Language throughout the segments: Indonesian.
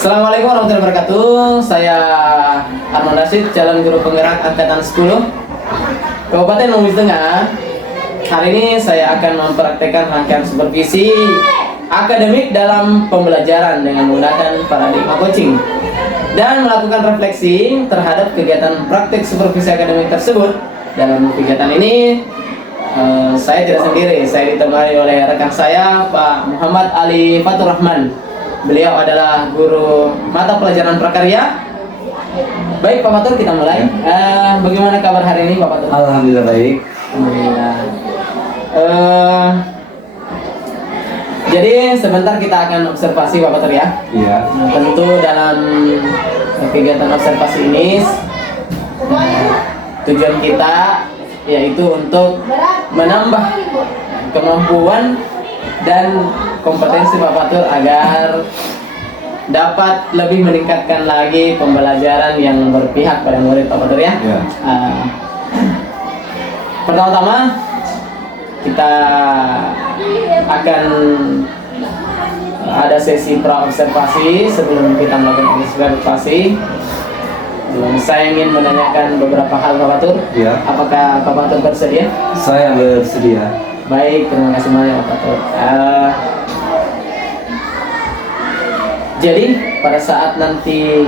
Assalamualaikum warahmatullahi wabarakatuh. Saya Arman Rashid, calon guru penggerak angkatan 10 Kabupaten Mamuju Tengah. Hari ini saya akan mempraktekkan rangkaian supervisi akademik dalam pembelajaran dengan menggunakan paradigma coaching dan melakukan refleksi terhadap kegiatan praktik supervisi akademik tersebut. Dalam kegiatan ini saya tidak sendiri, saya ditemani oleh rekan saya Pak Muhammad Ali Fatur Rahman. Beliau adalah guru mata pelajaran prakarya. Baik Pak Fatur, kita mulai. Bagaimana kabar hari ini Pak Fatur? Alhamdulillah baik. Alhamdulillah. Jadi sebentar kita akan observasi Pak Fatur ya. Iya. Tentu dalam kegiatan observasi ini tujuan kita yaitu untuk menambah kemampuan dan kompetensi Pak Fatur agar dapat lebih meningkatkan lagi pembelajaran yang berpihak pada murid Pak Fatur ya. Ya. Pertama-tama kita akan ada sesi pra-observasi sebelum kita melakukan observasi. Saya ingin menanyakan beberapa hal Pak Fatur. Ya. Apakah Pak Fatur bersedia? Saya bersedia. Baik, terima kasih banyak Pak Fatur. Jadi pada saat nanti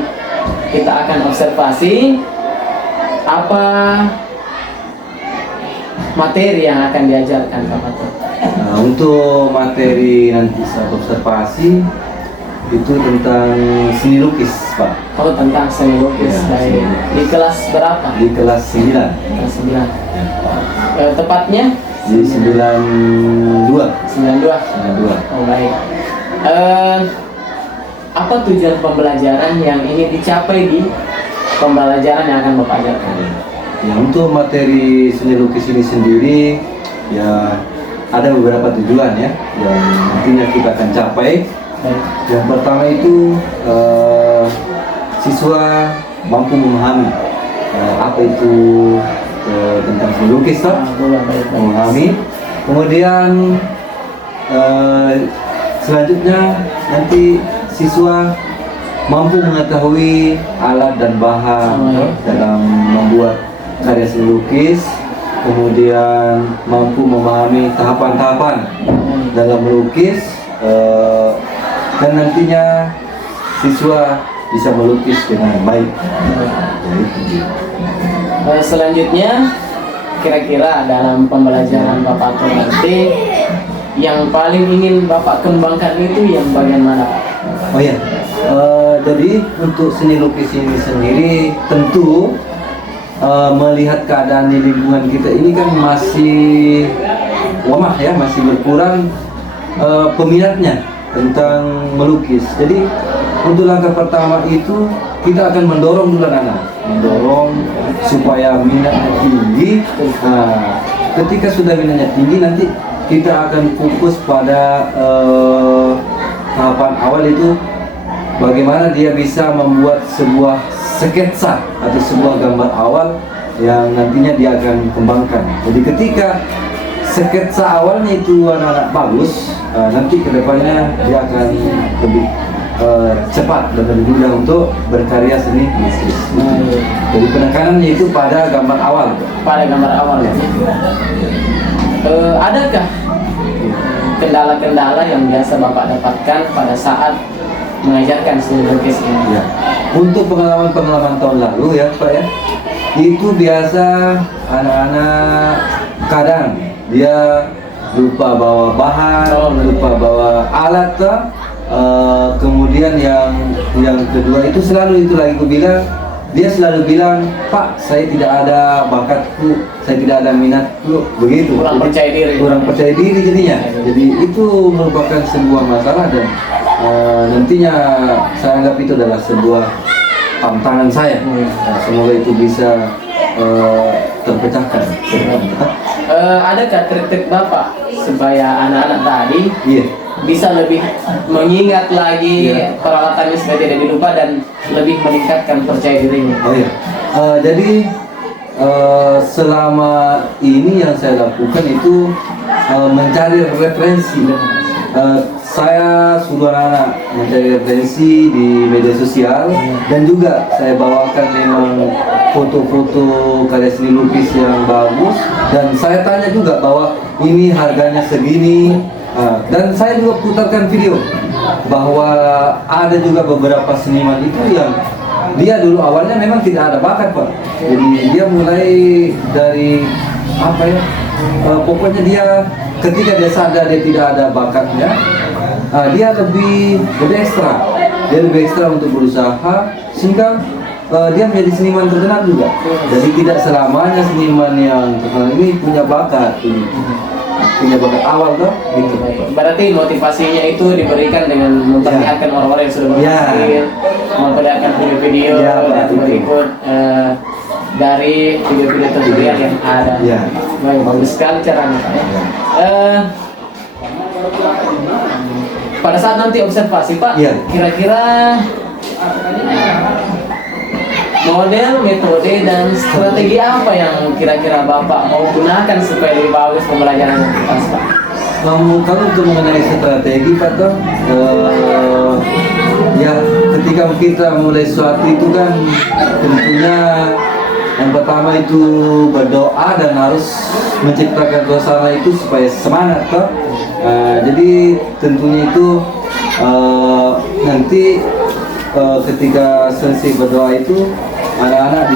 kita akan observasi, apa materi yang akan diajarkan Pak Fatur? Nah, untuk materi nanti saat observasi itu tentang seni lukis, Pak. Oh, tentang seni lukis. Ya, Baik. Di kelas berapa? Di kelas 9. Kelas 9. Tepatnya? Di 92. 92. 92. Oh, baik. Apa tujuan pembelajaran yang ingin dicapai di pembelajaran yang akan Bapak ajarkan? Ya, untuk materi seni lukis ini sendiri ya ada beberapa tujuan ya yang nantinya kita akan capai. Baik. Yang pertama itu siswa mampu memahami apa itu tentang seni lukis, Pak. Baik. Memahami. Kemudian selanjutnya nanti siswa mampu mengetahui alat dan bahan dalam membuat karya seni lukis. Kemudian mampu memahami tahapan-tahapan dalam melukis. Dan nantinya siswa bisa melukis dengan baik. Selanjutnya, kira-kira dalam pembelajaran Bapak Fatur nanti yang paling ingin Bapak kembangkan itu yang bagian mana Pak? Oh ya, jadi untuk seni lukis ini sendiri tentu melihat keadaan di lingkungan kita ini kan masih lemah ya, masih berkurang peminatnya tentang melukis. Jadi untuk langkah pertama itu kita akan mendorong dulu anak-anak, mendorong supaya minatnya tinggi. Nah, ketika sudah minatnya tinggi nanti kita akan fokus pada tahapan awal itu bagaimana dia bisa membuat sebuah sketsa atau sebuah gambar awal yang nantinya dia akan kembangkan. Jadi ketika sketsa awalnya itu anak-anak bagus, nanti kedepannya dia akan lebih cepat dan lebih mudah untuk berkarya seni lukis. Jadi penekanannya itu pada gambar awal. Pada gambar awal ya. Adakah kendala-kendala yang biasa Bapak dapatkan pada saat mengajarkan seni lukis ini? Ya. Untuk pengalaman-pengalaman tahun lalu ya Pak ya, itu biasa anak-anak kadang dia lupa bawa bahan, lupa bawa alat, kemudian yang kedua itu selalu itu lagi aku bilang, dia selalu bilang, Pak, saya tidak ada bakatku, saya tidak ada minatku, begitu. Kurang percaya diri. Kurang percaya diri jadinya. Jadi itu merupakan sebuah masalah dan nantinya saya anggap itu adalah sebuah tantangan saya. Semoga itu bisa terpecahkan. Adakah trik-trik Bapak supaya anak-anak tadi Iya. bisa lebih mengingat lagi peralatannya supaya tidak dilupa dan lebih meningkatkan percaya dirinya? Oh iya. Jadi selama ini yang saya lakukan itu mencari referensi Saya suruh anak-anak mencari referensi di media sosial, dan juga saya bawakan memang foto-foto karya seni lukis yang bagus, dan saya tanya juga bahwa ini harganya segini. Dan saya juga putarkan video bahwa ada juga beberapa seniman itu yang dia dulu awalnya memang tidak ada bakat, Pak. Jadi dia mulai dari apa ya, pokoknya dia ketika dia sadar dia tidak ada bakatnya, dia lebih lebih ekstra untuk berusaha, sehingga dia menjadi seniman terkenal juga. Jadi tidak selamanya seniman yang terkenal ini punya bakat awal tuh gitu. Berarti motivasinya itu diberikan dengan memperlihatkan orang-orang yang sudah berhasil, memperlihatkan video-video dan berikut dari video-video tutorial yang ada. Baik, bagus sekali caranya, Pak. Pada saat nanti observasi, Pak, kira-kira model, metode, dan strategi apa yang kira-kira Bapak mau gunakan supaya lebih bagus pembelajaran kita, Pak? Kalau untuk mengenai strategi, Pak, ya ketika kita mulai sesuatu itu kan tentunya yang pertama itu berdoa dan harus menciptakan suasana itu supaya semangat, toh. Jadi tentunya itu nanti ketika selesai berdoa itu anak-anak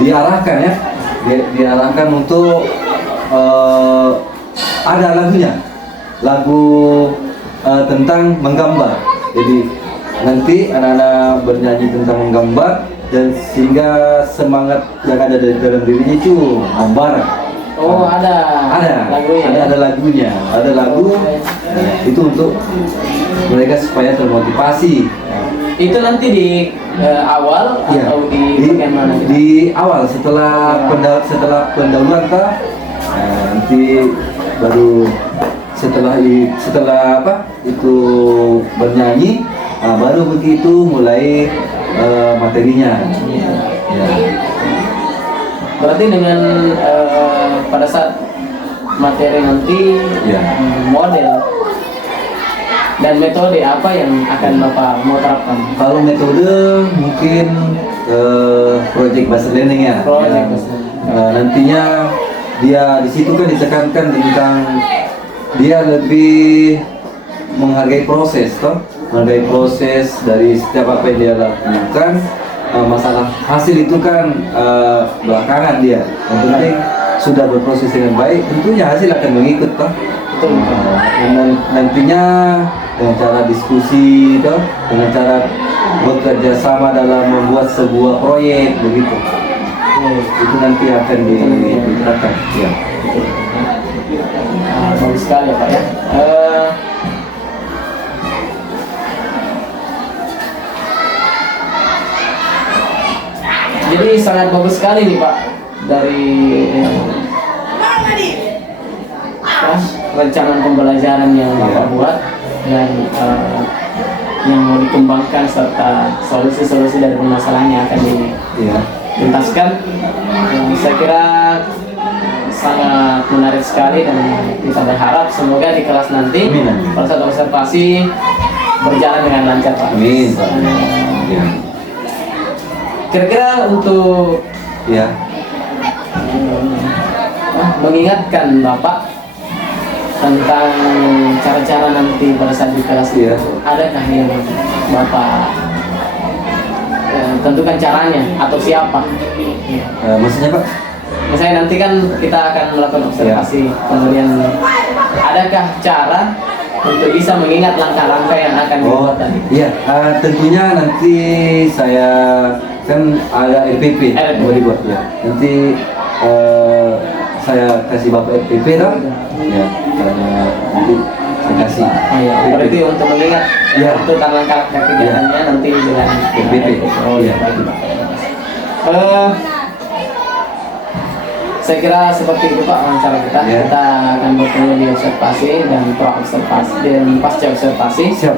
diarahkan ya, diarahkan untuk ada lagu tentang menggambar. Jadi nanti anak-anak bernyanyi tentang menggambar, dan sehingga semangat yang ada di dalam dirinya itu membara. Oh, ada lagunya. Ada lagunya, ada lagu. Itu untuk mereka supaya termotivasi. Itu nanti di awal atau di bagian mana? Di awal setelah pendahuluan, nanti baru setelah itu bernyanyi, baru begitu mulai materinya. Berarti dengan pada saat materi nanti model dan metode apa yang akan Bapak mau terapkan? Kalau metode mungkin project based learning ya. Nantinya dia di situ kan ditekankan tentang dia lebih menghargai proses, menghargai proses dari setiap apa yang dia lakukan. Masalah hasil itu kan belakangan dia. Yang penting sudah berproses dengan baik, tentunya hasil akan mengikut, toh. Nantinya dengan cara diskusi, toh, dengan cara bekerja sama dalam membuat sebuah proyek begitu. Itu nanti akan diterapkan. Ya. Bagus sekali ya, Pak, ya. Jadi sangat bagus sekali nih, Pak, dari rancangan pembelajaran yang Bapak buat dan yang mau dikembangkan serta solusi-solusi dari permasalahan yang akan dituntaskan. Saya kira sangat menarik sekali, dan kita berharap semoga di kelas nanti pada saat observasi berjalan dengan lancar, Pak. Amin, Pak. Kira-kira untuk mengingatkan Bapak tentang cara-cara nanti pada saat di kelas itu, adakah yang Bapak tentukan caranya atau siapa? Maksudnya, Pak? Misalnya nanti kan kita akan melakukan observasi, kemudian adakah cara untuk bisa mengingat langkah-langkah yang akan dibuat tadi? Iya, tentunya nanti saya kan ada RPP mau dibuat ya. Nanti saya kasih Bapak RPP lah. Ya, nanti saya kasih. Berarti untuk mengingat untuk langkah kegiatannya nanti dengan RPP. Saya kira seperti itu, Pak, wawancara kita. Kita akan bertemu di observasi dan pra observasi dan pasca observasi. Siap.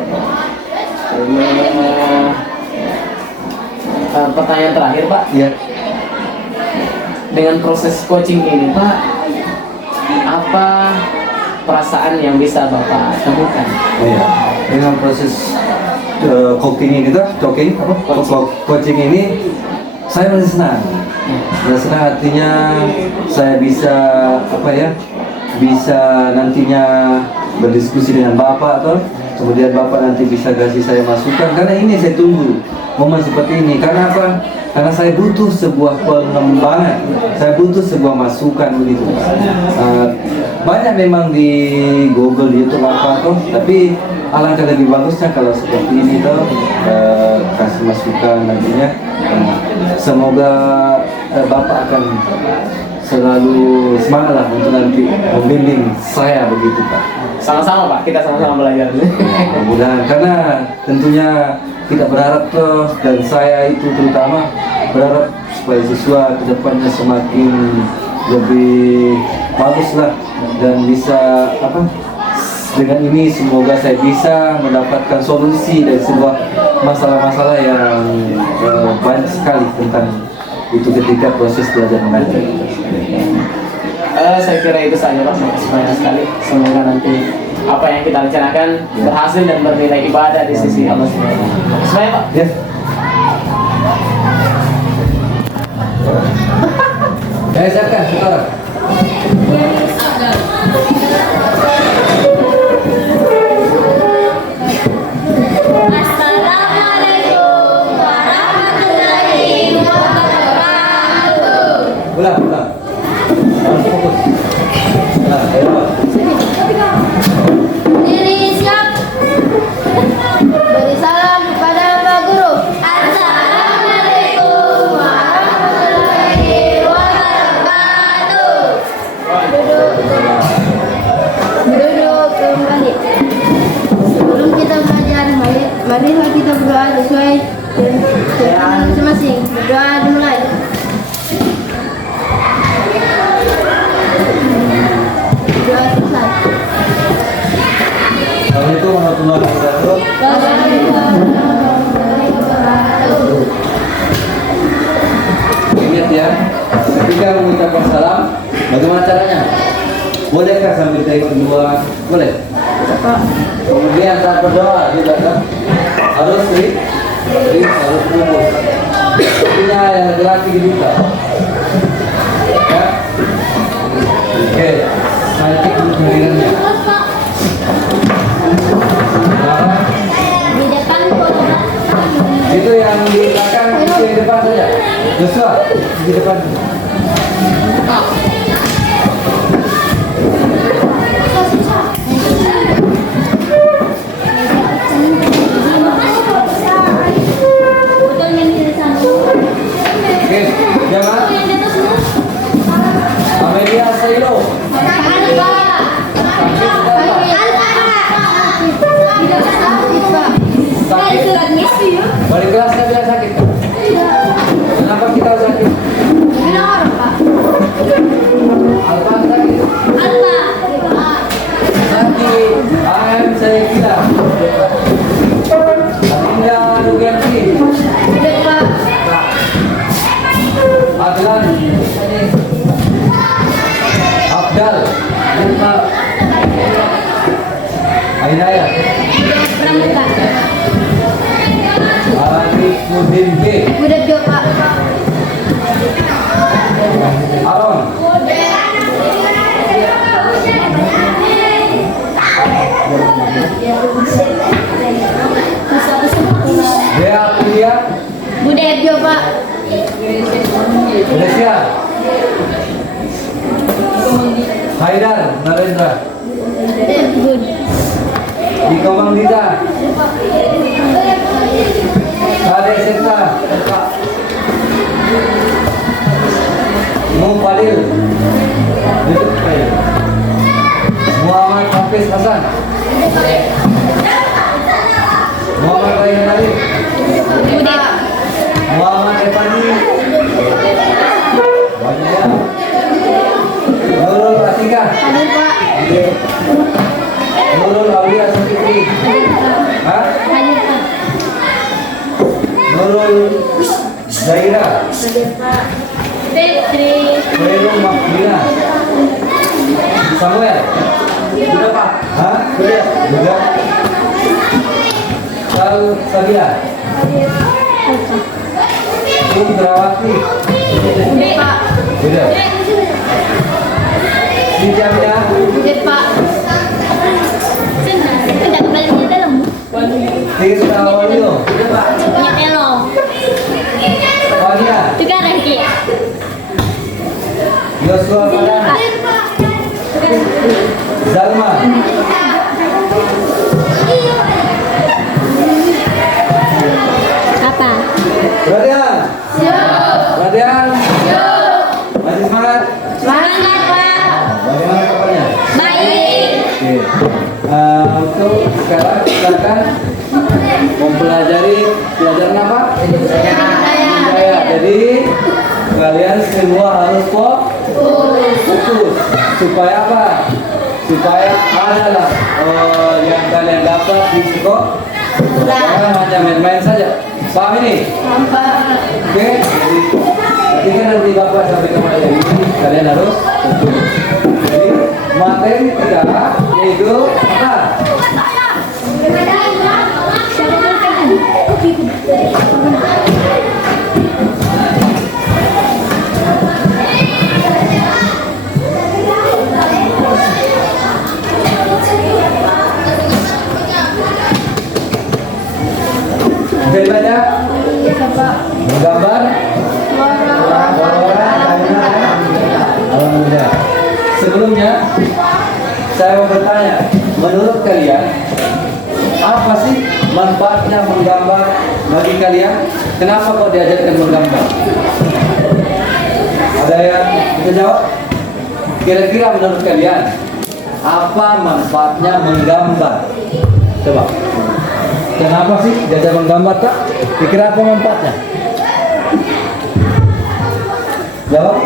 Pertanyaan terakhir, Pak. Dengan proses coaching ini, Pak, apa perasaan yang bisa Bapak temukan? Iya. Dengan proses coaching ini coaching ini saya masih senang. Senang artinya saya bisa bisa nantinya berdiskusi dengan Bapak atau kemudian Bapak nanti bisa kasih saya masukan, karena ini saya tunggu momen seperti ini. Karena apa? Karena saya butuh sebuah pengembangan, saya butuh sebuah masukan begitu. Banyak memang di Google, di YouTube apa tuh, tapi alangkah lebih bagusnya kalau seperti ini tuh kasih masukan nantinya. Semoga Bapak akan selalu semangat lah untuk nanti membimbing saya begitu Pak. Sama-sama Pak, kita sama-sama belajar. Mudah-mudahan, karena tentunya kita berharap tuh, dan saya itu terutama berharap supaya siswa kedepannya semakin lebih bagus lah, dan bisa dengan ini semoga saya bisa mendapatkan solusi dari sebuah masalah-masalah yang banyak sekali tentang itu ketika proses belajar mengajar. Saya kira itu saja Pak, banyak sekali. Semoga nanti apa yang kita rencanakan berhasil dan bernilai ibadah di sisi Allah SWT. Semuanya Pak. Ya. Saya siapkan sekarang. Ulang. Harus fokus. Nah, ayo. Diri siap. Beri salam kepada Bapak Guru. Assalamualaikum warahmatullahi wabarakatuh. Duduk kembali. Sebelum kita belajar, marilah kita berdoa sesuai dengan masing-masing. Berdoa dimulai. Doa selesai. Assalamualaikum warahmatullahi wabarakatuh. Ingat ya, ketika mengucapkan salam, bagaimana caranya? Bolehkah sambil tengok dua? Boleh. Kemudian saat berdoa juga kan harus harus fokus. Artinya yang laki-laki dibuka. Ya. Oke, saya cek dulu kehadirannya. Di depan kota. Itu yang di belakang, itu yang di depan saja. Joshua, di depan. Oke, jangan. Amelia Sailo. Balik kelas saya bilang sakit. Kenapa kita sakit? Alfa sakit. Sakit. Saya kira. Indah Nugianti. Adlan. Abdal. Ainaya. Arifudin B. Udah jawab Pak. Aron. Dea Kuliah. Udah jawab Pak. Malaysia. Haidar Narendra. Good. Di Komang Dita. Kade Seta. Mu Fadil. Muhammad Hafiz Hasan. Muhammad Raihan Ali. Udah. Muhammad Efani. Banyak ya. Nurul Atika. Hadir Pak. Nurul Aulia Sukitri. Hah? Hadir Pak. Nurul Zaira. Hadir Pak. Petri. Khairul Makdina. Samuel. Sudah Pak? Hah? Sudah? Sudah? Lalu Sabila? Indrawati? Udah Pak. Sudah? Dijamnya? Udah Pak. Sudah kembali ke dalam. Tirta Walio? Sudah Pak? Punya telong. Wadia? Juga ada Ki. Yosua Padana? Zalma? Apa? Radian? Radian? Masih semangat? Semangat Pak. Bagaimana kabarnya? Baik. Oke. Untuk sekarang silakan mempelajari pelajaran apa? Budaya. Jadi kalian semua harus fokus. Supaya apa? Supaya adalah yang kalian dapat di sekolah. Jangan hanya main-main saja. Paham ini? Oke. Jadi ketika nanti Bapak sampai kepada ini, kalian harus fokus. Jadi materi kita yaitu apa? Bisa dibaca? Menggambar? Alhamdulillah. Sebelumnya saya mau bertanya, menurut kalian apa sih manfaatnya menggambar bagi kalian? Kenapa kok diajarkan menggambar? Ada yang bisa jawab? Kira-kira menurut kalian apa manfaatnya menggambar? Coba. Kenapa sih diajar menggambar tak? Kira-kira apa manfaatnya? Jawab.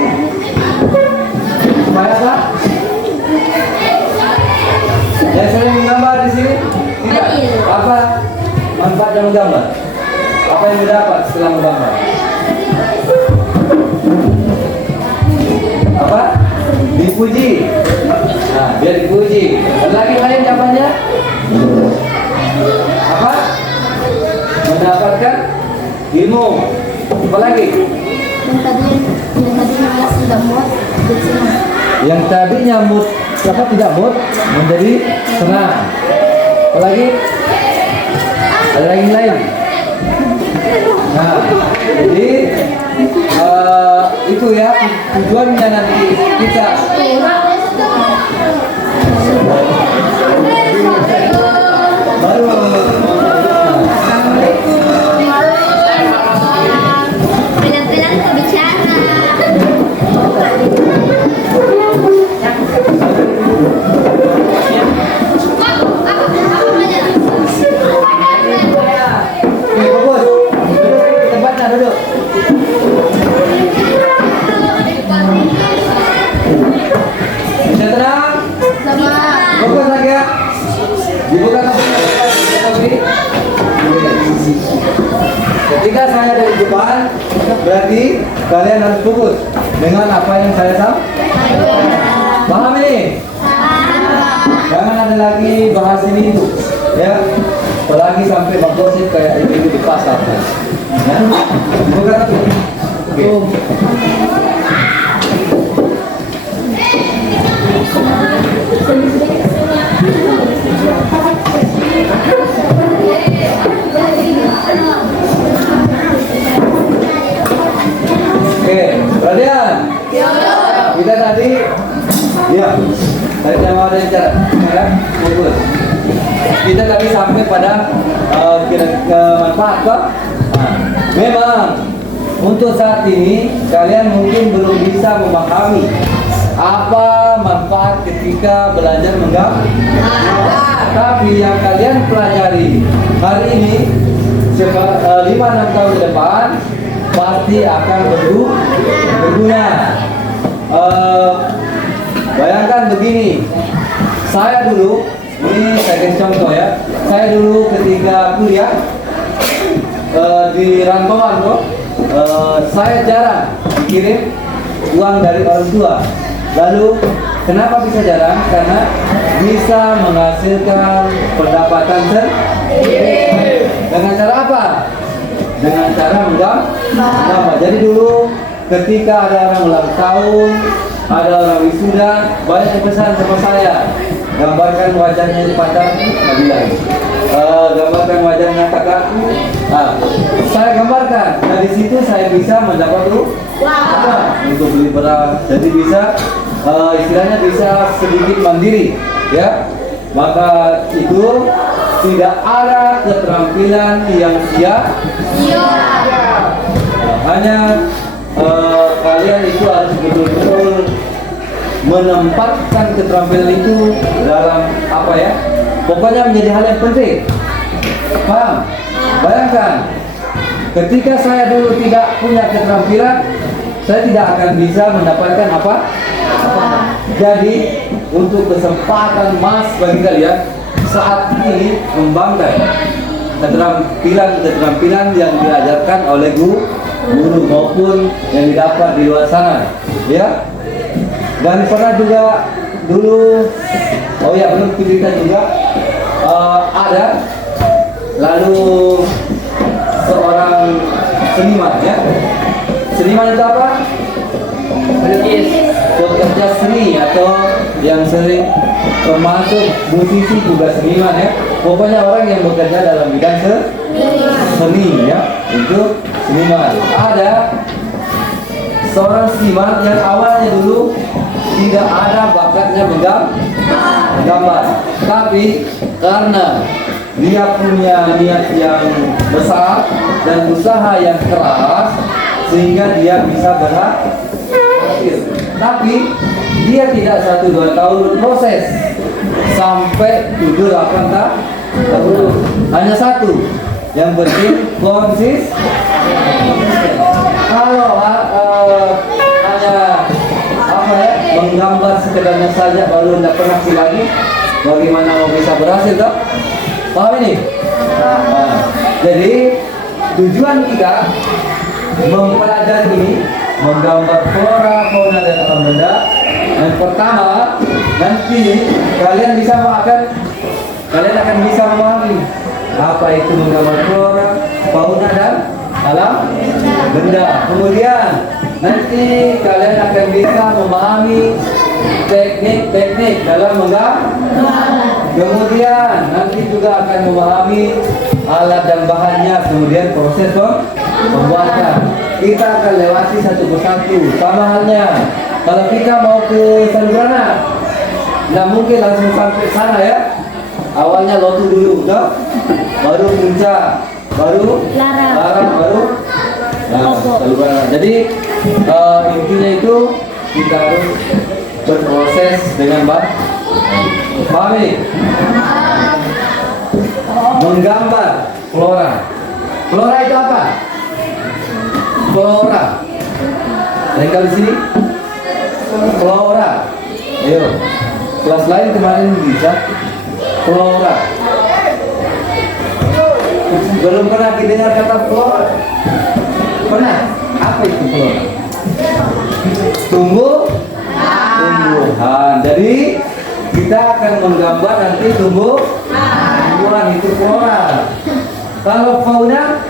Supaya apa? Yang sering menggambar di sini? Tidak. Apa manfaatnya menggambar? Apa yang didapat setelah menggambar? Apa? Dipuji. Nah, biar dipuji. Ada lagi lain jawabannya? Apa? Mendapatkan ilmu. Apa lagi? Yang tadinya mood siapa tidak mood menjadi senang. Apalagi ada yang lain. Nah, jadi itu ya tujuannya nanti kita. Baru Pelan-pelan bicara. Oke, fokus. Duduk di tempatnya, duduk. Bisa tenang? Fokus lagi ya. Dibuka kopi. Ketika saya dari depan, berarti kalian harus fokus dengan apa yang saya sampaikan. Paham ini? Jangan ada lagi bahas ini itu, ya. Apalagi sampai menggosip kayak itu di pasar. Ya. Buka lagi. Oke. Oke, perhatian. Kita tadi, ya, tadi yang mau ada yang cara, ya, fokus. Kita tadi sampai pada manfaat, Pak. Nah, memang untuk saat ini kalian mungkin belum bisa memahami apa manfaat ketika belajar menggambar. Tapi yang kalian pelajari hari ini 5-6 tahun ke depan pasti akan berguna. Bayangkan begini, saya dulu, ini saya kasih contoh ya, saya dulu ketika kuliah di rantauan kok, saya jarang dikirim uang dari orang tua. Lalu Kenapa bisa jarang? Karena bisa menghasilkan pendapatan sendiri. Dengan cara apa? Dengan cara menggambar. Jadi dulu ketika ada orang ulang tahun, ada orang wisuda, banyak yang pesan sama saya, gambarkan wajahnya pacar Nabila, gambarkan wajahnya kakakku. Nah, saya gambarkan. Nah, di situ saya bisa mendapat apa? Untuk beli beras. Jadi bisa istilahnya bisa sedikit mandiri, ya. Maka itu tidak ada keterampilan yang sia-sia. Hanya kalian itu harus betul-betul menempatkan keterampilan itu dalam apa ya? Pokoknya menjadi hal yang penting. Paham? Bayangkan, ketika saya dulu tidak punya keterampilan, saya tidak akan bisa mendapatkan apa? Jadi untuk kesempatan emas bagi kalian saat ini membangkai keterampilan yang diajarkan oleh guru maupun yang didapat di luar sana, ya. Dan pernah juga dulu, oh ya belum cerita juga, ada lalu seorang seniman, ya. Seniman itu apa? Pekerja seni atau yang sering termasuk musisi juga seniman, ya. Pokoknya orang yang bekerja dalam bidang seni, ya, itu seniman. Ada seorang seniman yang awalnya dulu tidak ada bakatnya menggambar, tapi karena dia punya niat yang besar dan usaha yang keras, sehingga dia bisa berhasil. Tapi dia tidak 1-2 tahun proses, sampai 7-8 tahun. Hanya satu, yang penting konsisten. Kalau hanya apa ya, menggambar sekedarnya saja baru tidak pernah lagi, bagaimana mau bisa berhasil, toh? Paham ini? Nah, jadi tujuan kita mempelajari ini, menggambar flora, fauna dan alam benda. Yang pertama, nanti kalian akan bisa memahami apa itu menggambar flora, fauna dan alam benda. Kemudian nanti kalian akan bisa memahami teknik-teknik dalam menggambar. Kemudian nanti juga akan memahami alat dan bahannya, kemudian proses pembuatan. Kita akan lewati satu persatu. Sama halnya kalau kita mau ke Salubrana, nggak mungkin langsung sampai sana, ya. Awalnya Lotu dulu, baru Puncak, baru Larang, baru Salubrana. Jadi intinya itu kita harus berproses dengan baik. Paham ini? Menggambar flora. Flora itu apa? Flora. Ada yang di sini? Flora. Ayo. Kelas lain kemarin bisa. Flora. Belum pernah dengar kata flora? Pernah? Apa itu flora? Tumbuhan. Jadi kita akan menggambar nanti tumbuhan itu flora. Kalau fauna,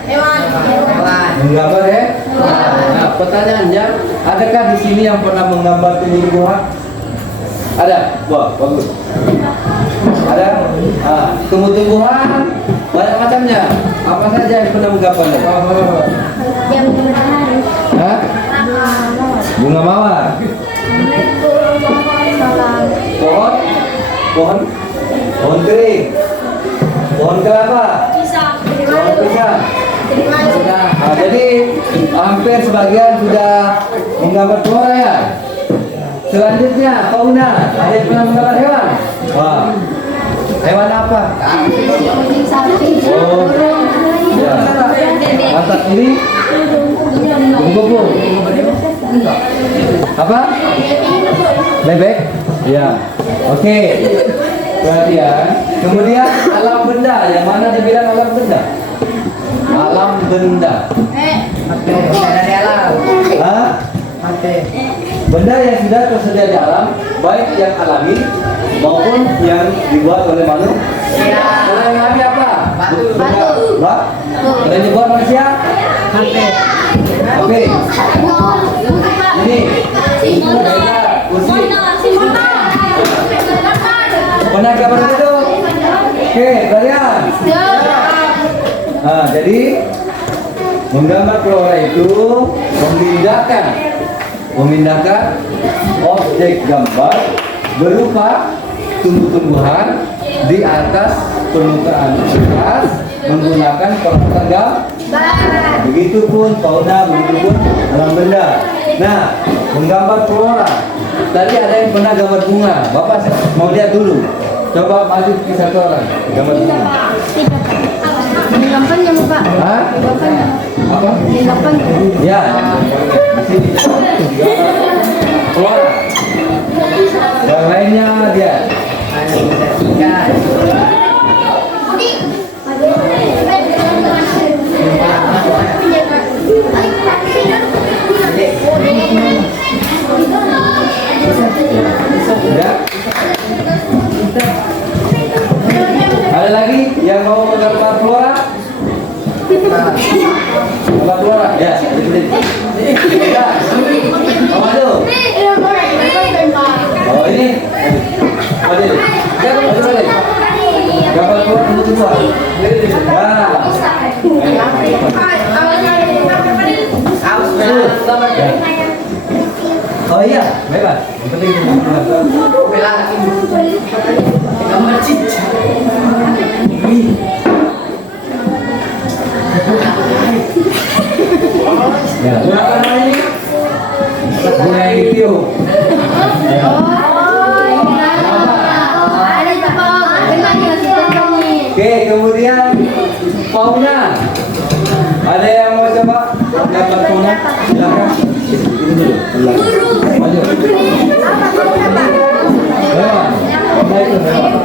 menggambar, ya. Nah, pertanyaannya, adakah di sini yang pernah menggambar tumbuhan? Ada? Wah, bagus. Ada? Nah, tumbuh-tumbuhan banyak macamnya. Apa saja yang pernah menggambarnya? Yang matahari. Hah? Bunga mawar. Pohon kering. Pohon kelapa. Pohon pisang. Nah, jadi hampir sebagian sudah menggambar flora, ya. Selanjutnya fauna. Ada yang pernah menggambar hewan? Wah. Hewan apa? Oh. Ya. Atas ini kupu-kupu. Apa? Bebek? Ya. Oke. Perhatian. Kemudian alam benda. Yang mana dibilang alam benda? Alam benda. Hah? benda yang sudah tersedia di alam, baik yang alami maupun yang dibuat oleh manusia. Kalau yang alami apa? Batu. Batu. Kalau yang dibuat manusia? Oke. Ini. Kursi. Pernah gambar itu? Oke, kalian. Nah, jadi menggambar flora itu memindahkan objek gambar berupa tumbuh-tumbuhan di atas permukaan kertas menggunakan peralatan gambar. Begitupun fauna, begitupun alam benda. Nah, menggambar flora. Tadi ada yang pernah gambar bunga. Bapak mau lihat dulu. Coba maju ke satu orang gambar bunga. Di lampanya Bapak. Hah? Di lampanya. Apa? Di lampanya. Ya. Di sini. Flora. Yang lainnya dia. Ya. Ada lagi yang mau menggambar flora? Gambar flora, ya. Ya. Apa itu? Oh ini. Ada. Gambar flora untuk semua. Ya. Oh iya, bebas. Yang penting Gambar cicak. ya, berapa namanya? Bunga yang ditiup. Ya. Oke, kemudian fauna. Ada yang mau coba gambar fauna? Silakan. Ini dulu. Maju. Hewan. Fauna itu hewan.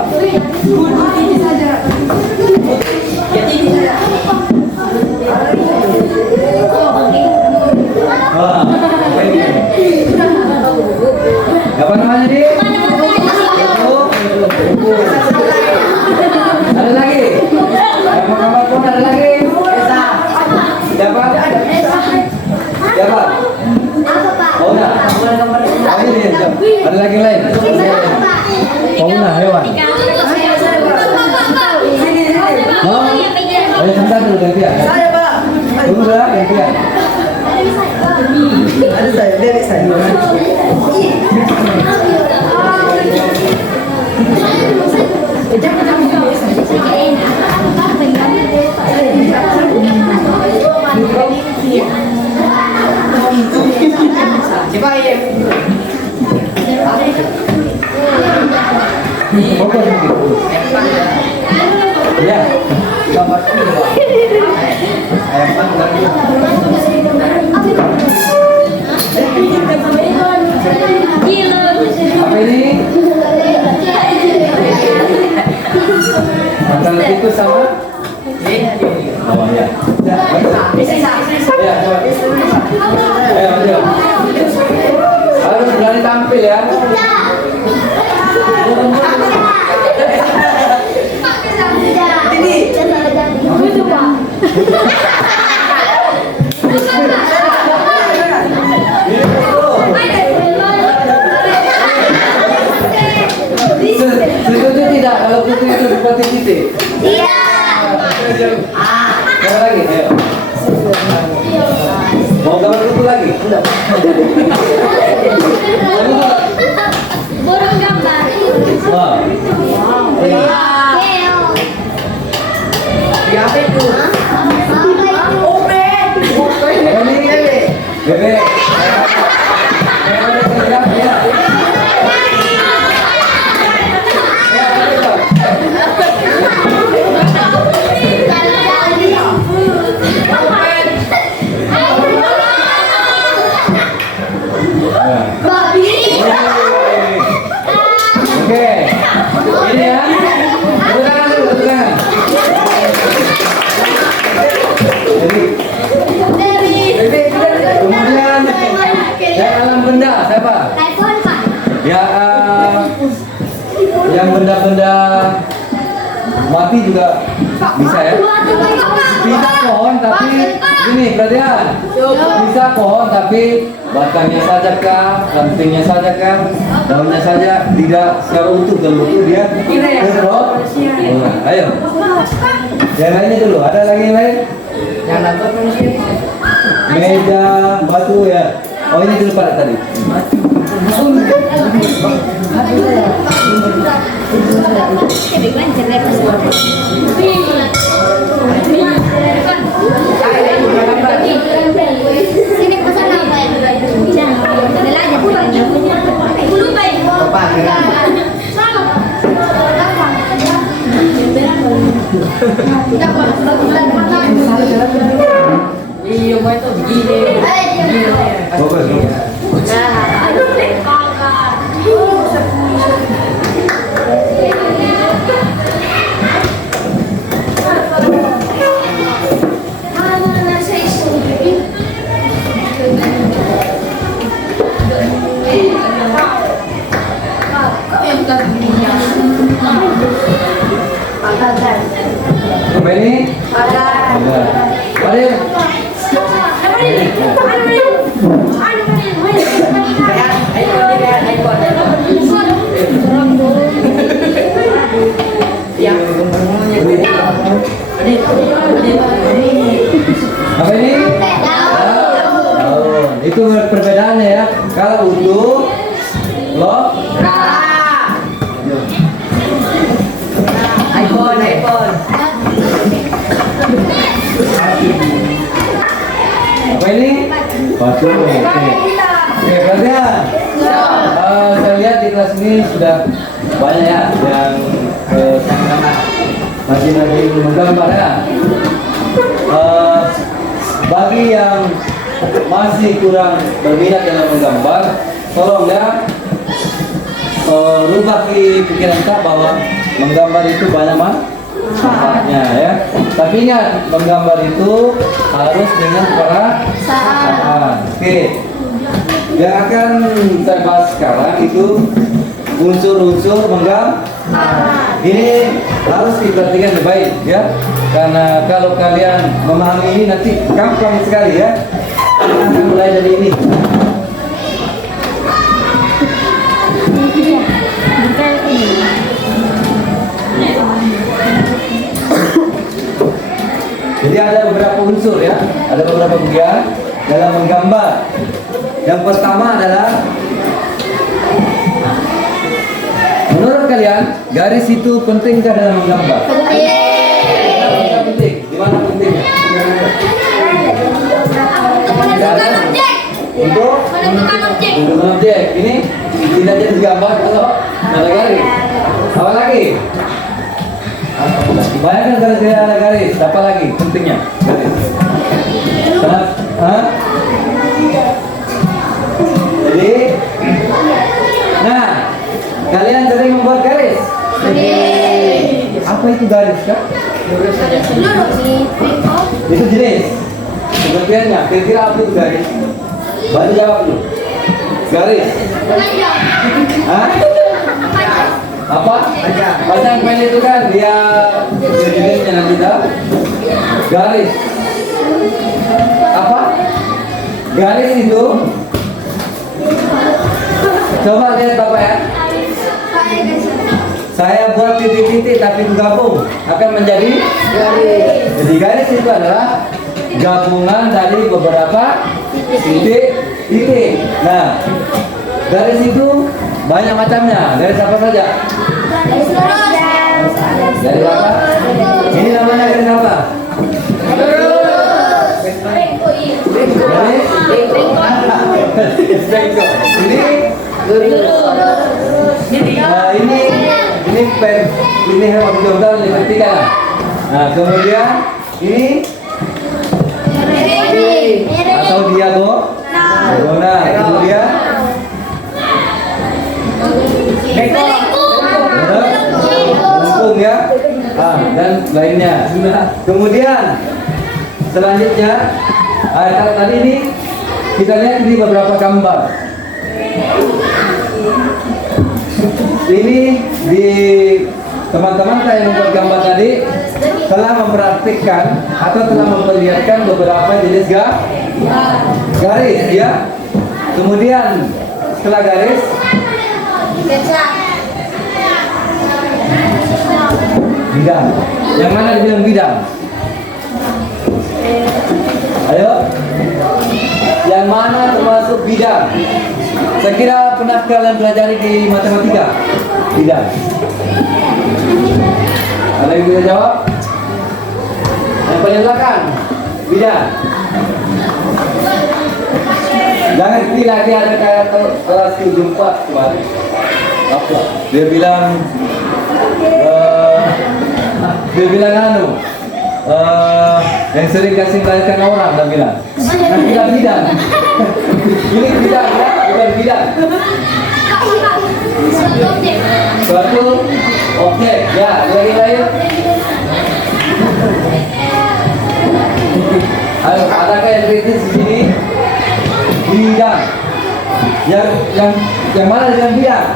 Ah, oke. Apa namanya nih? Ada lagi? Yang mau gambar pun ada lagi? Siapa? Siapa? Fauna. Oh ini dia. Ada lagi lain? Fauna hewan. Mau? Ayo sebentar dulu gantian. Tunggu dah gantian. Ada saya, bebek saya. Coba ya. Fokus dulu. Ya. Gambar dulu. Ayam panggang. Apa ini? Makan itu sama? Oh ya. Ya, coba. Ayo, maju. Harus berani tampil ya. Setuju tidak kalau putih itu seperti titik? Apa lagi? Ayo. Mau gambar kutu lagi? Enggak. Burung gambar. Wah. Apa itu? Ini bebek. Oke. benda-benda mati juga bisa ya. Bisa pohon tapi ini perhatian. Bisa pohon tapi batangnya saja kah, rantingnya saja kah, daunnya saja tidak secara utuh dan utuh dia terus. Ayo. Yang lainnya dulu. Ada lagi yang lain? Yang dapat manusia. Meja batu ya. Oh ini dulu Pak tadi. Sini pesan apa ya? Ada lagi aku lupa ya. Iya, mau itu begini. Bagus. Apa ini? Ada. Apa ini? Daun. Itu perbedaannya ya. Kalau utuh, loh. iPhone. Apa ini? Batu. Oke, perhatian. Saya lihat di kelas ini sudah banyak ya yang sama-sama masih menggambar ya. Bagi yang masih kurang berminat dalam menggambar, tolong ya rubah di pikiran kita bahwa menggambar itu banyak manfaatnya ya. Tapi ingat, menggambar itu harus dengan perasaan. Oke. Yang akan saya bahas sekarang itu unsur-unsur menggambar. Ini harus diperhatikan dengan baik ya. Karena kalau kalian memahami ini nanti gampang sekali ya. Kita akan mulai dari ini. Jadi ada beberapa unsur ya, ada beberapa bagian dalam menggambar. Yang pertama adalah, menurut kalian garis itu pentingkah dalam menggambar? Penting. Di mana pentingnya? Untuk menentukan objek. Ini tidak jadi digambar kalau ada garis. Apa lagi? Bayangkan kalau tidak ada garis, apa lagi pentingnya? Garis. Jadi, nah, kalian sering membuat garis? Apa itu garis kah? Itu jenis. Pengertiannya, kira-kira apa itu garis? Bantu jawab dulu. Garis. Hah? Apa? Panjang pendek itu kan dia jenisnya nanti dah. Garis. Apa? Garis itu. Coba lihat Bapak ya. Saya buat titik-titik tapi itu gabung akan menjadi garis. Jadi garis itu adalah gabungan dari beberapa titik. Nah, garis itu banyak macamnya. Garis apa saja? Garis apa? Ini namanya garis apa? Garis bengkok. Ini horizontal yang vertikal. Nah, kemudian ini atau diagonal. Kemudian melengkung ya. Dan lainnya. Kemudian selanjutnya kalau tadi ini kita lihat di beberapa gambar. ini di teman-teman saya yang membuat gambar tadi telah mempraktikkan atau telah memperlihatkan beberapa jenis garis ya. Kemudian setelah garis bidang. Yang mana dibilang bidang? Ayo. Yang mana termasuk bidang? Saya kira pernah kalian pelajari di matematika. Bidang. Ada yang bisa jawab? Yang paling belakang. Bidang. Jangan seperti lagi ada kayak kelas 74 kemarin. Apa? Dia bilang yang sering kasih melahirkan orang, dia bilang tidak bidang. Ini bidang ya, bukan bidang. Suatu objek ya, lagi lain. Ayo, adakah yang kritis di sini? Bidang. Yang mana dengan bidang?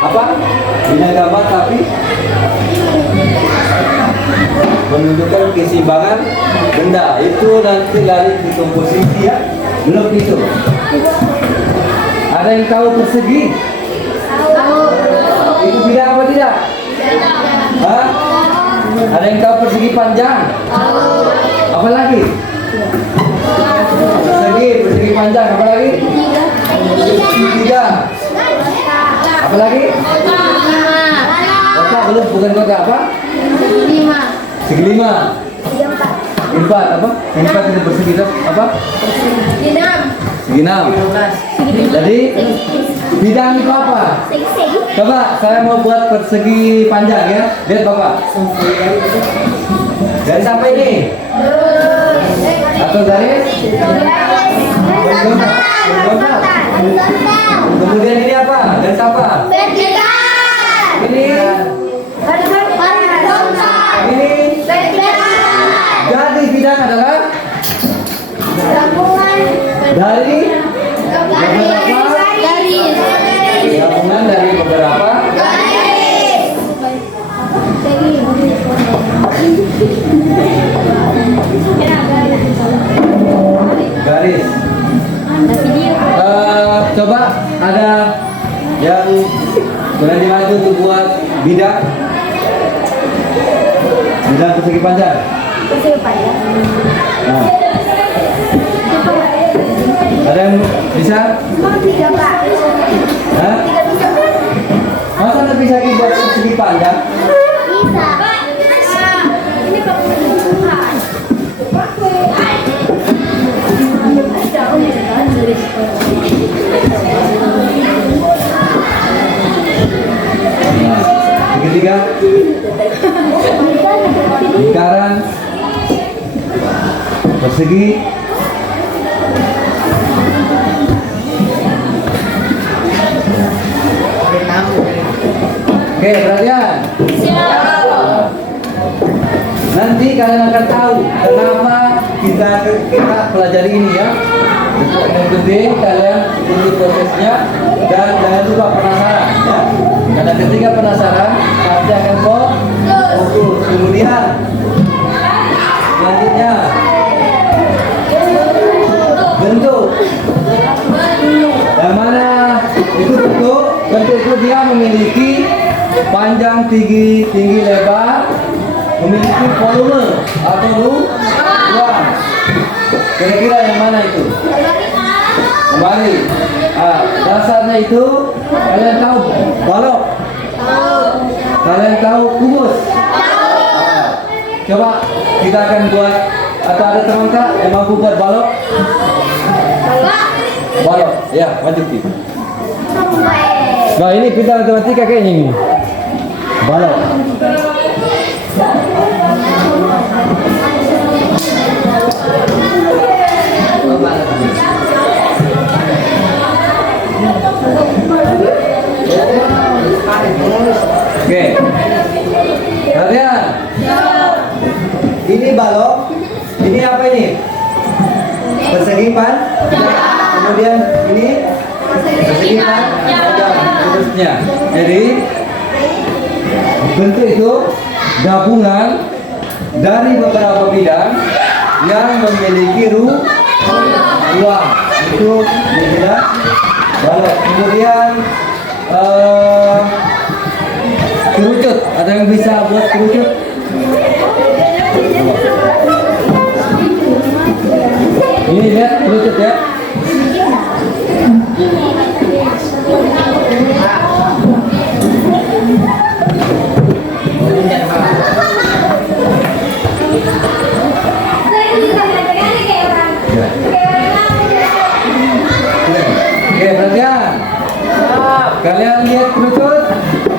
Apa? Bidang gambar tapi menunjukkan keseimbangan benda. Itu nanti lari ke komposisi ya. Belum itu. Ada yang tahu persegi? Itu bidang apa tidak? Hah? Ada yang tahu persegi panjang? Apa lagi? Persegi panjang, apa lagi? Segitiga. Apa lagi? Kota belum, bukan kota apa? Segi lima. Empat apa? Empat itu persegi apa? Segi enam. Jadi bidang itu apa? Coba saya mau buat persegi panjang ya. Lihat Bapak. Garis apa ini? Atau garis? Horizontal. Kemudian ini apa? Garis apa? Ini. Ini. Jadi bidang adalah dari gabungan dari beberapa garis. Coba ada yang berani maju untuk buat bidang persegi panjang. Nah. Ada yang bisa? Hah? Masa anda bisa buat persegi panjang? Ketiga, lingkaran, persegi, oke, perhatian. Nanti kalian akan tahu kenapa kita pelajari ini ya. Yang penting kalian ikuti prosesnya dan jangan lupa penasaran ya. Karena ketika penasaran pasti akan fokus. Kemudian selanjutnya bentuk. Yang mana itu bentuk itu dia memiliki panjang, tinggi, lebar, memiliki volume atau ruang. Kira-kira yang mana itu? Kembali. Dasarnya itu kalian tahu balok. Kalian tahu kubus. Coba kita akan buat, atau ada teman kak yang mampu buat balok? Balok, ya maju Ki. Nah ini pintar matematika kayaknya ini. Balok. Oke. Kalian. Ini balok. Ini apa ini? Persegi 4. Kemudian ini persegi 4. Seterusnya. Jadi bentuk itu gabungan dari beberapa bidang yang memiliki ruang. Itu bidang balok. Kemudian kerucut. Ada yang bisa buat kerucut? Ini lihat kerucut ya. Oke, perhatian. Kalian lihat kerucut.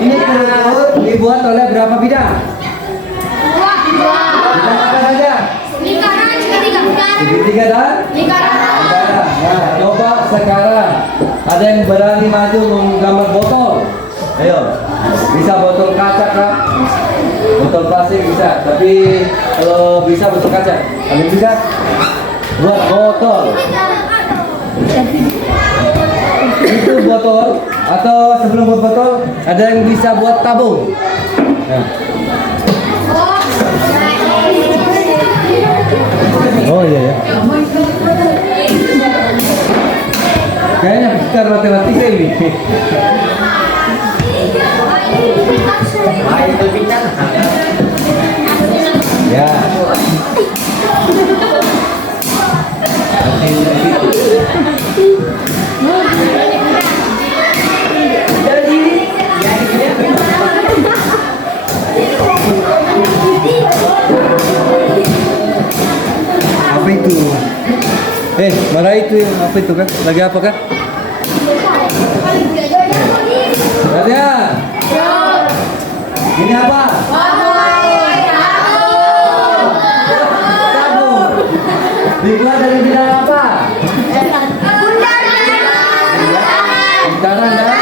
Ini kerucut dibuat oleh berapa bidang? Bidang apa saja? Segitiga dan lingkaran. Nah, coba sekarang ada yang berani maju menggambar botol. Ayo, bisa botol kaca kah? Botol plastik bisa, tapi kalau bisa botol kaca. Kalian bisa buat botol. Itu botol atau sebelum buat botol ada yang bisa buat tabung. Nah. Oh iya ya. Kayaknya pintar matematika ini. Ya. Apa itu? Mana itu? Apa itu kan? Lagi apa kan? Lihat. Ini apa? Tabung. Dibuat dari bidang apa? Bundaran dan?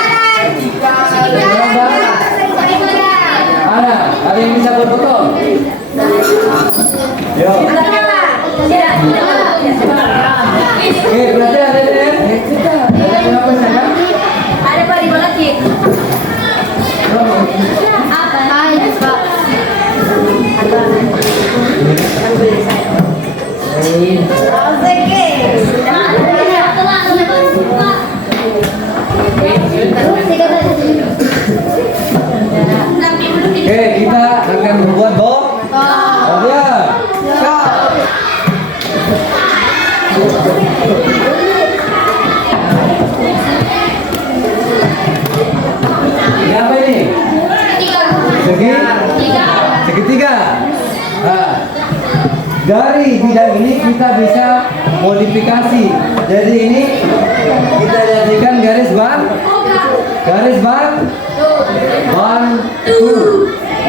Ada yang bisa buat botol? Yo. Oke, berarti ada yang apa saja? Ada Pak di mana sih? Apa? Pak. Oke, kita akan membuat botol ya. Ini apa ini? Segitiga. Nah, dari bidang ini kita bisa modifikasi. Jadi ini kita jadikan garis bantu.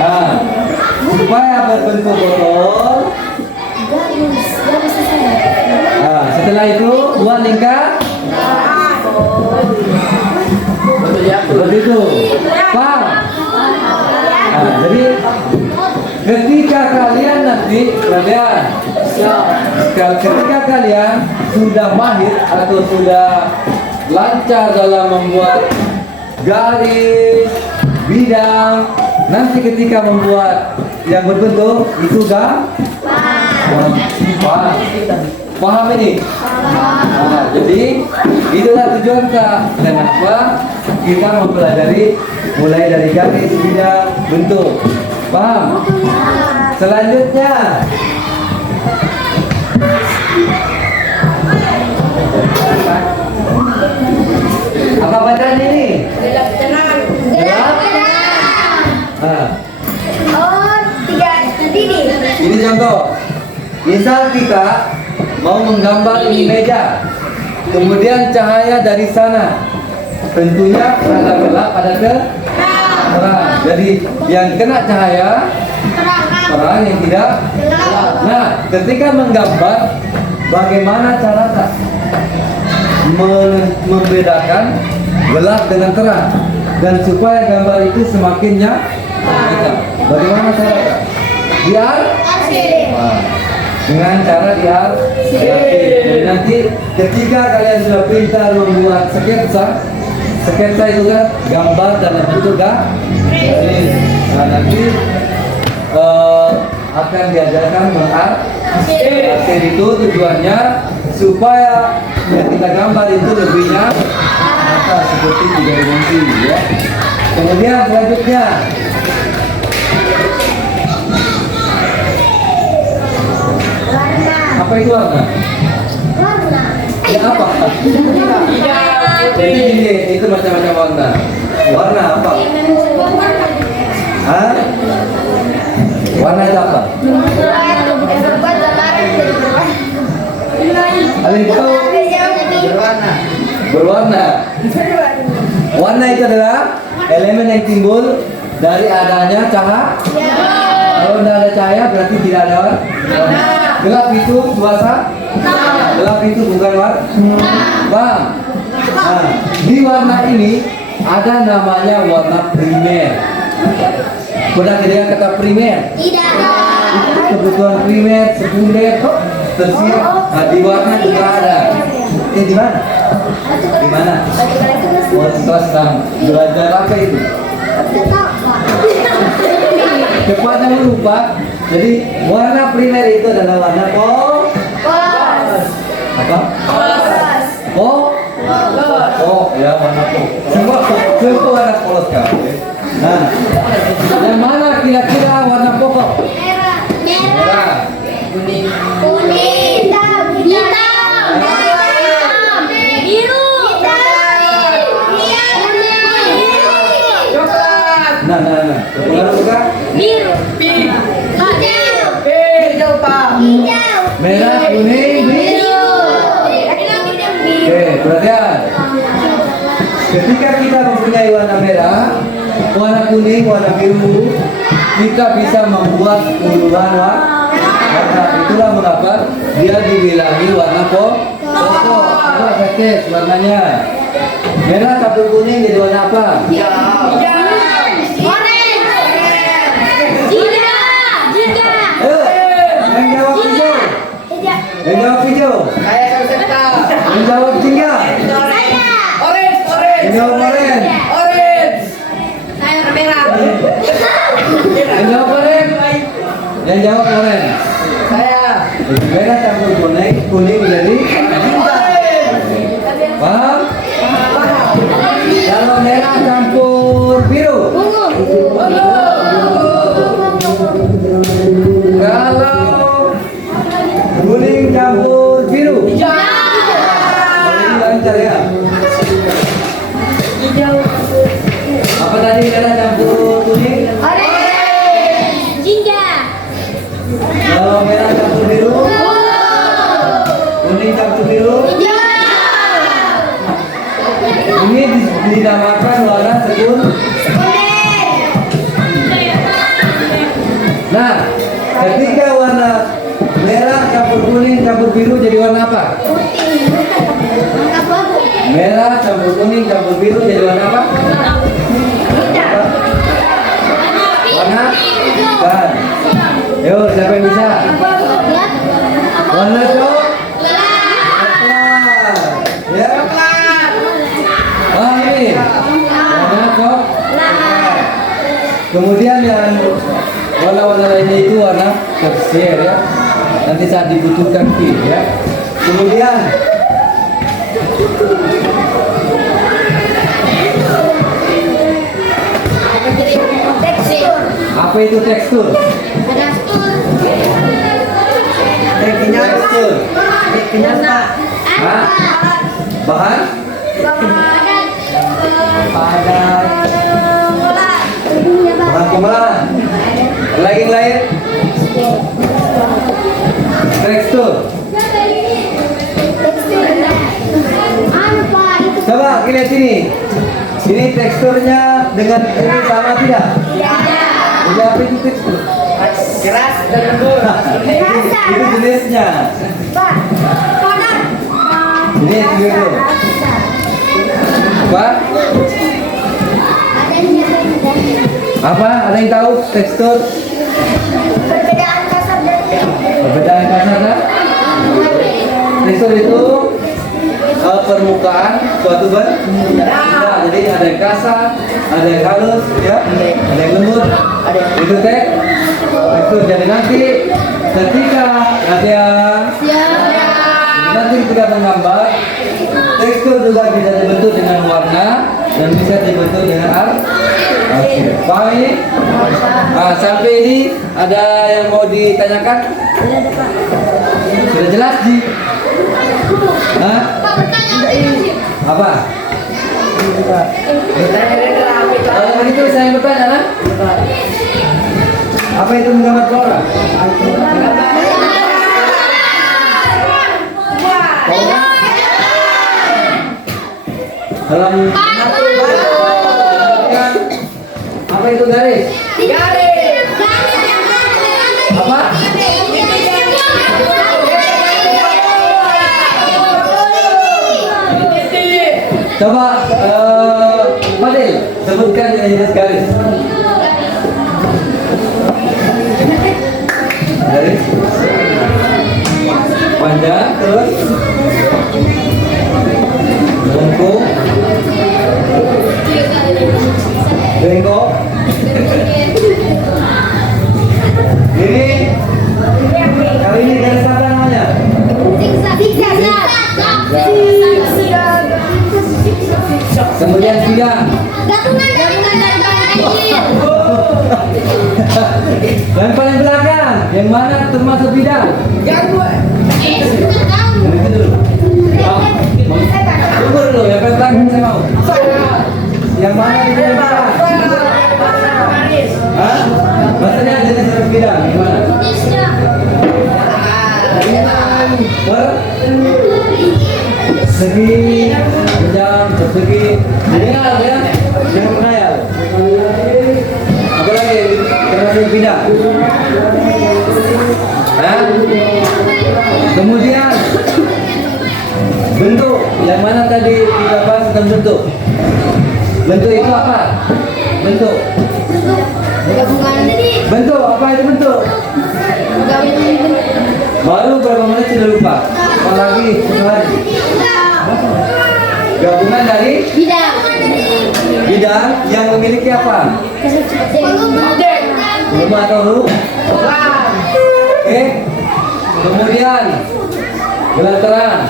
Nah, supaya berbentuk botol. Nah, setelah itu buat lingkar. Seperti itu. Paham? Nah, jadi ketika kalian nanti ketika kalian sudah mahir atau sudah lancar dalam membuat garis bidang, nanti ketika membuat yang berbentuk itu paham ini? Nah, jadi itulah tujuan kenapa kita mempelajari mulai dari garis bidang bentuk. Paham? Selanjutnya apa bacaan ini? Gelap. Nah. Oh, 3 ini. Ini contoh. Misal kita mau menggambar ini meja, kemudian cahaya dari sana, tentunya ada gelap, ada terang. Jadi yang kena cahaya terang, yang tidak gelap. Nah, ketika menggambar, bagaimana cara membedakan gelap dengan terang, dan supaya gambar itu semakin nyata, bagaimana cara? Biar dengan cara Jadi nanti ketika kalian sudah pintar membuat sketsa, sketsa itu kan gambar dalam bentuk garis. Nah nanti akan diajarkan mengarsir itu tujuannya supaya yang kita gambar itu lebih nyata seperti 3 dimensi ya. Kemudian selanjutnya apa itu warna? Ya apa? Jadi ini itu macam-macam warna. Warna apa? Hah? Warna itu apa? Ada yang tahu? Berwarna. Warna itu adalah elemen yang timbul dari adanya cahaya. Kalau tidak ada cahaya berarti tidak ada warna. Gelap itu suasana. Gelap itu bukan warna. Bang. Nah, di warna ini ada namanya warna primer. Pernah kedengar kata primer? Tidak. Itu kebutuhan primer, sekunder, tersier. Nah, di warna juga ada. Di mana? Di mana? Waktu kelas 6 belajar apa itu? Cepat jangan lupa. Jadi warna primer itu adalah warna apa? Oh ya warna semua warna polos kan. Nah, yang mana kira-kira warna pokok? Merah. Kuning. Hitam. Biru. Nah. Warna juga? Biru. Hijau. Merah, kuning, biru. Oke, perhatian. Ketika kita mempunyai warna merah, warna kuning, warna biru, kita bisa membuat puluhan warna. Itulah mengapa dia dibilangi warna pokok. Coba saya tes warnanya. Merah campur kuning jadi warna apa? Yang jawab hijau. Yang jawab hijau. Yang jawab jingga. Yang jawab orange. Yang jawab orange. Yang jawab orange. Merah campur kuning jadi paham? Kalau merah campur biru. Kalau kuning campur biru. Ini lancar ya. Apa tadi merah campur kuning? Kalau merah campur biru. Kuning campur biru. Ini dinamakan warna sekunder. Nah, ketika warna merah campur kuning campur biru jadi warna apa? Merah campur kuning campur biru jadi warna apa? Warna kan? Yuk, siapa yang bisa? Warna coklat. Ya. Ah ini. Warna coklat. Kemudian yang warna-warna lainnya itu warna tersier ya. Nanti saat dibutuhkan pin ya. Kemudian apa itu tekstur? Tekstur. Hah? Bahan? Padat. Bahan pembelaan. Lagi yang lain? Tekstur. Coba lihat sini. Ini teksturnya dengan ini sama tidak? Jadi apa itu tekstur? Keras dan lembut. Itu jenisnya. Ini gitu. Apa? Ada yang tahu tekstur? Perbedaan kasar dan Perbedaan kasar kan? permukaan suatu benda. Jadi ada yang kasar, ada yang halus, ya, ada yang lembut. Itu teh. Itu jadi nanti ketika ada nanti kita menggambar, tekstur juga bisa dibentuk dengan warna dan bisa dibentuk dengan arsip. Paham ini? Nah, sampai ini ada yang mau ditanyakan? Sudah jelas Ji? Hah? Apa? Kalau begitu saya yang bertanya, nah? Apa itu menggambar flora? Dalam apa itu garis? Apa? Coba Fadil sebutkan jenis garis. Garis panjang terus lengkung bengkok ini kali ini garis apa namanya? Kemudian sidang. Yang paling belakang, yang mana termasuk bidang? Tunggu dulu, yang paling belakang saya mau. Yang mana di bidang? Hah? Maksudnya jenis bidang, gimana? Persegi, panjang, persegi, ideal ya, jangan menayal. Apalagi termasuk bidang. Nah, kemudian bentuk, yang mana tadi kita bahas tentang bentuk. Bentuk itu apa? Bentuk. Bentuk apa itu bentuk? Baru berapa menit sudah lupa. Apalagi sehari. Gabungan dari bidang yang memiliki apa? Volume atau huruf? Oke. Kemudian gelar terang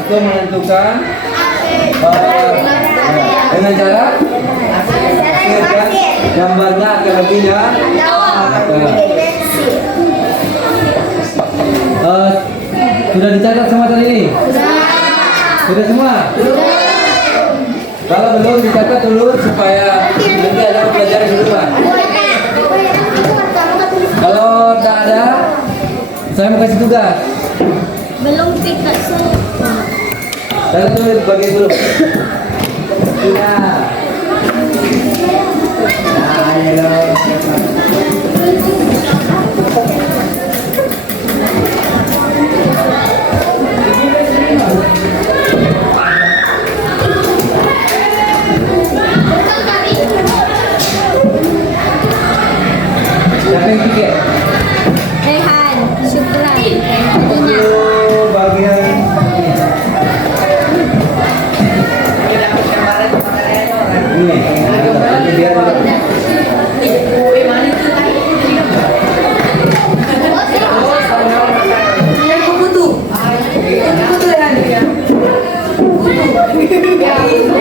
untuk menentukan dengan cara gambarnya akan lebih ya. Sudah dicatat semua tadi ini? Sudah semua? Kalau belum dicatat dulu supaya nanti ada pelajaran duluan. Kalau tak ada, saya mau kasih tugas. Belum Picasso. Saya tulis bagi dulu. Sudah. Nah, ayo. Siapa yang tiga? Rehan, Syukran. Oh, bagian ini biar Yang kutu. Kutu ya. Kutu.